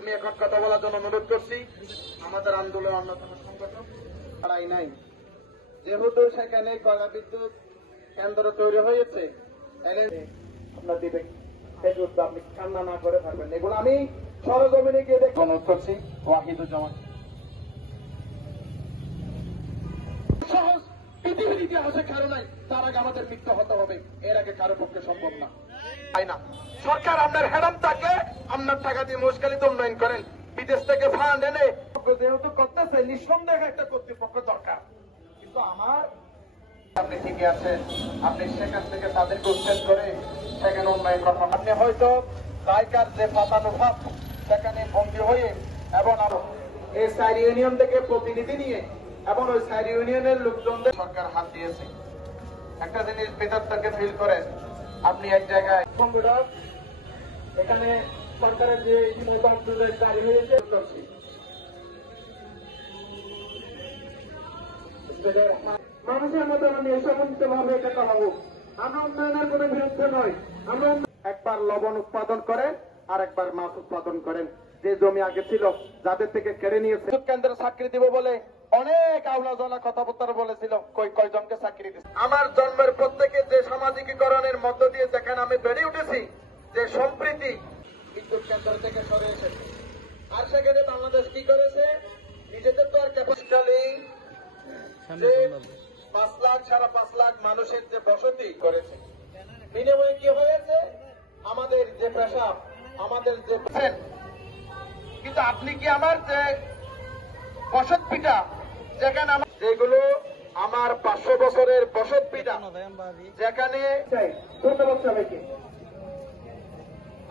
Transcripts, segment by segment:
আমি এখন কথা বলার জন্য অনুরোধ করছি। আমাদের আন্দোলন অন্যতম সংগঠন পাড়াই নাই, যেহেতু সেখানে কয়লা বিদ্যুৎ কেন্দ্র তৈরি হয়েছে, আপনার দিবে আপনি কান্না না করে থাকবেন। এগুলো আমি সরজমিনে গিয়ে দেখে অনুরোধ করছি। ওয়াহিদুজ্জামান সহজ পৃথিবীর ইতিহাসে কারো নাই, তার আগে আমাদের মৃত্যু হতে হবে, এর আগে কারো পক্ষে সম্ভব না। তাই না সরকার আপনার হেডাম থাকে, আপনার টাকা দিয়ে মুশকিলিতে উন্নয়ন করেন, বিদেশ থেকে ফান্ড এনে যেহেতু করতেছে, নিঃসন্দেহে একটা কর্তৃপক্ষ দরকার। কিন্তু আমার আপনি ঠিকই আছেন, আপনি সেখান থেকে তাদেরকে উচ্ছেদ করে সেখানে উন্নয়ন করবেন। আপনি হয়তো রায়কার যে ফাতানুফাত সেখানে বন্দী হয়ে এবং এই সাইড ইউনিয়ন থেকে প্রতিনিধি নিয়ে এবং ওই সাইড ইউনিয়নের লোকজনদের সরকার হাত দিয়েছে। একটা জিনিস ভেতর থেকে ফিল করেন, আপনি এক জায়গায় সংগঠক এখানে সরকারের যে ইতিমধ্যে জারি হয়েছে, মানুষের মধ্যে আমি সমন্বিত ভাবে এটা করাবো। আমরা উন্নয়নের কোন বিরুদ্ধে নয়, আমরা একবার লবণ উৎপাদন করেন আর একবার মাছ উৎপাদন করেন। যে জমি আগে ছিল যাদের থেকে কেড়ে নিয়েছে, কেন্দ্রে চাকরি দিব বলে অনেক আউলা জলা কথাবার্তা বলেছিল, কয়জনকে চাকরি দিচ্ছে। আমার জন্মের প্রত্যেকে যে সামাজিকীকরণের মধ্য দিয়ে যেখানে আমি বেড়ে উঠেছি, যে সম্প্রীতি বিদ্যুৎ কেন্দ্র থেকে সরে এসেছে, আর সেখানে বাংলাদেশ কি করেছে, নিজেদের তো আর ক্যাপাসিটি 5 লাখ 5.5 লাখ মানুষের যে বসতি করেছে, বিনিময়ে কি হয়েছে, আমাদের যে পেশাব, আমাদের যে কিন্তু আপনি কি আমার যে বসত পিঠা যেখানে যেগুলো আমার 500 বছরের বসত পিঠা যেখানে। ধন্যবাদ সবাইকে।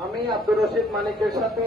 আমি আব্দুর রশিদ মানিকের সাথে